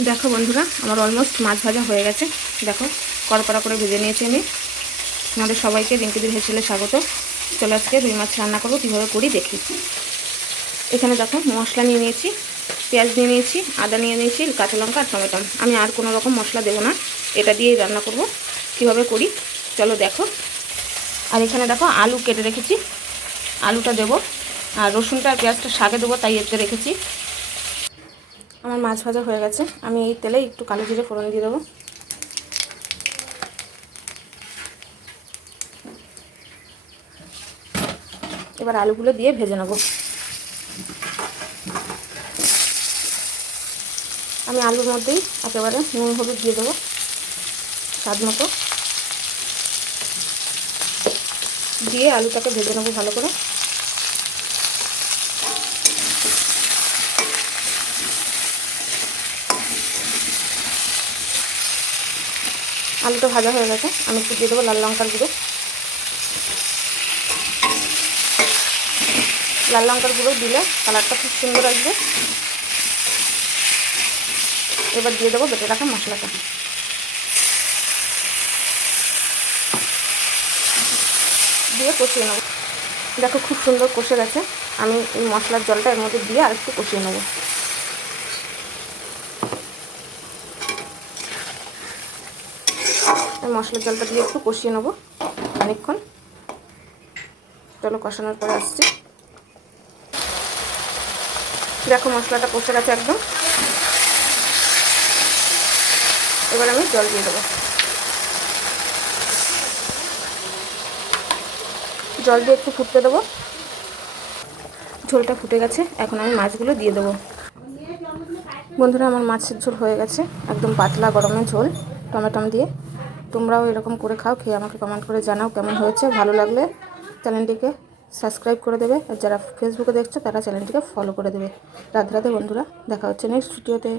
দেখো বন্ধুরা, আমার অলমোস্ট মাছ ভাজা হয়ে গেছে। দেখো কড়কড়া করে ভেজে নিয়েছি আমি। আমাদের সবাইকে রিঙ্কিদির হেসেলে স্বাগত। চলে আজকে রুই মাছ রান্না করব, কীভাবে করি দেখি। এখানে দেখো, মশলা নিয়ে নিয়েছি, পেঁয়াজ নিয়ে নিয়েছি, আদা নিয়ে নিয়েছি, কাঁচা লঙ্কা আর টমেটো। আমি আর কোনো রকম মশলা দেবো না, এটা দিয়েই রান্না করব। কীভাবে করি? চলো দেখো। আর এখানে দেখো, আলু কেটে রেখেছি। আলুটা দেবো। আর রসুনটা আর পেঁয়াজটা শাকে দেবো, তাই এতে রেখেছি। আমার মাছ ভাজা হয়ে গেছে। আমি এই তেলে একটু কালো জিরে ফোড়ন দিয়ে দেবো। এবার আলুগুলো দিয়ে ভেজে নেব। আমি আলুর মধ্যেই একেবারে নুন, হলুদ দিয়ে দেবো। স্বাদ মতো। দিয়ে আলুটাকে ভেজে নেব ভালো করে। আলুটা ভাজা হয়ে গেছে। আমি একটু দিয়ে দেবো লাল লঙ্কার গুঁড়ো। লাল লঙ্কার গুঁড়ো দিলে কালারটা খুব সুন্দর আসবে। এবার দিয়ে দেবো বেটে রাখা মশলাটা। দিয়ে কষিয়ে নেব। দেখো খুব সুন্দর কষে গেছে। আমি এই মশলার জলটা এর মধ্যে দিয়ে আরেকটু কষিয়ে নেব। মশলার জলটা দিয়ে একটু কষিয়ে নেব অনেকক্ষণ। চলো, কষানোর পরে আসছি। দেখো, মশলাটা কষে গেছে একদম। এবার আমি জল দিয়ে দেবো। জল দিয়ে একটু ফুটতে দেবো। ঝোলটা ফুটে গেছে, এখন আমি মাছগুলো দিয়ে দেবো। বন্ধুরা, আমার মাছের ঝোল হয়ে গেছে, একদম পাতলা গরমের ঝোল, টমেটম দিয়ে। তোমরাও এরকম করে খাও, খেয়ে আমাকে কমেন্ট করে জানাও কেমন হয়েছে, ভালো লাগলে চ্যানেলটিকে সাবস্ক্রাইব করে দেবে। আর যারা ফেসবুকে দেখছ, তারা চ্যানেলটিকে ফলো করে দেবে। রাধে রাধে বন্ধুরা, দেখা হচ্ছে নেক্সট ভিডিওতে